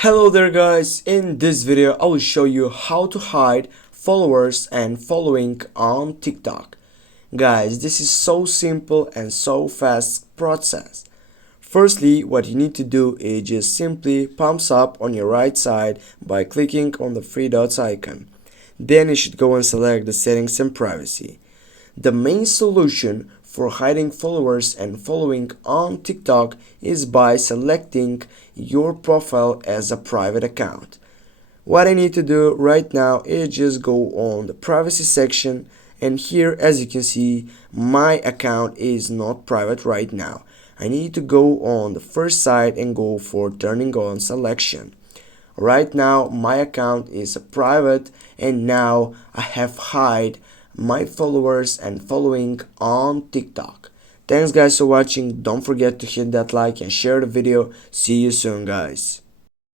Hello there guys, in this video I will show you how to hide followers and following on TikTok. Guys, this is so simple and so fast process. Firstly, what you need to do is just simply pumps up on your right side by clicking on the three dots icon. Then you should go and select the settings and privacy. The main solution for hiding followers and following on TikTok is by selecting your profile as a private account. What I need to do right now is just go on the privacy section, and here as you can see my account is not private right now. I need to go on the first side and go for turning on selection. Right now my account is private, and now I have hide my followers and following on TikTok. Thanks guys for watching. Don't forget to hit that like and share the video. See you soon guys.